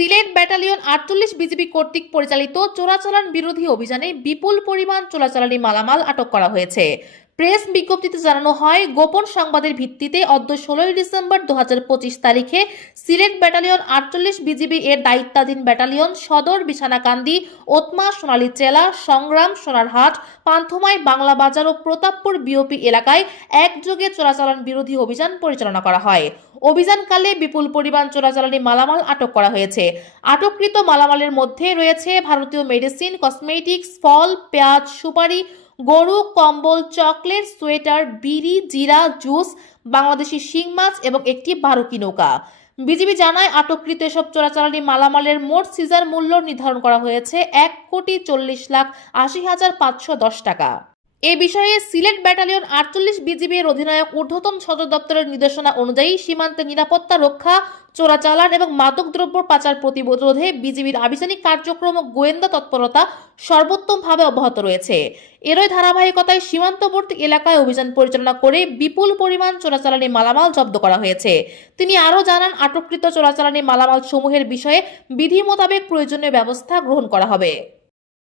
Sylhet battalion ৪৮ BGB কর্তৃক পরিচালিত চোরাচালান বিরোধী অভিযানে বিপুল পরিমাণ চোরাচালানি মালামাল আটক করা হয়েছে। প্রেস বিজ্ঞপ্তিতে জানানো হয়, গোপন সংবাদের ভিত্তিতে অদ্য ১৬ ডিসেম্বর ২০২৫ তারিখে সিলেট ব্যাটালিয়ন ৪৮ বিজিবি এর দায়িত্বাধীন ব্যাটালিয়ন সদর বিছানাকান্দি, ওতমা, সোনালী চেলা, সংগ্রাম, সোনারহাট, পান্থমাই, বাংলা বাজার ও প্রতাপপুর বিওপি এলাকায় একযোগে চোরাচালান বিরোধী অভিযান পরিচালনা করা হয়। অভিযানকালে বিপুল পরিমাণ চোরাচালানি মালামাল আটক করা হয়েছে। আটককৃত মালামালের মধ্যে রয়েছে ভারতীয় মেডিসিন, কসমেটিক্স, ফল, পেঁয়াজ, সুপারি, গরু, কম্বল, চকলেট, সোয়েটার, বিড়ি, জিরা, জুস, বাংলাদেশি শিং মাছ এবং একটি বারুকি নৌকা। বিজিবি জানায়, আটককৃত এসব চোরাচালানি মালামালের মোট সিজার মূল্য নির্ধারণ করা হয়েছে ১,৪০,৮০,৫১০ টাকা। এ বিষয়ে সিলেট ব্যাটালিয়ন ৪৮ বিজিবি এর অধিনায়ক ঊর্ধ্বতন সদর দপ্তরের নির্দেশনা অনুযায়ী সীমান্তে নিরাপত্তা রক্ষা, চোরাচালান এবং মাদকদ্রব্য পাচার প্রতিরোধে বিজিবির আভিযানিক কার্যক্রম ও গোয়েন্দা তৎপরতা সর্বোত্তমভাবে অব্যাহত রয়েছে। এরই ধারাবাহিকতায় সীমান্তবর্তী এলাকায় অভিযান পরিচালনা করে বিপুল পরিমাণ চোরাচালানি মালামাল জব্দ করা হয়েছে। তিনি আরও জানান, আটককৃত চোরাচালানি মালামাল সমূহের বিষয়ে বিধি মোতাবেক প্রয়োজনীয় ব্যবস্থা গ্রহণ করা হবে।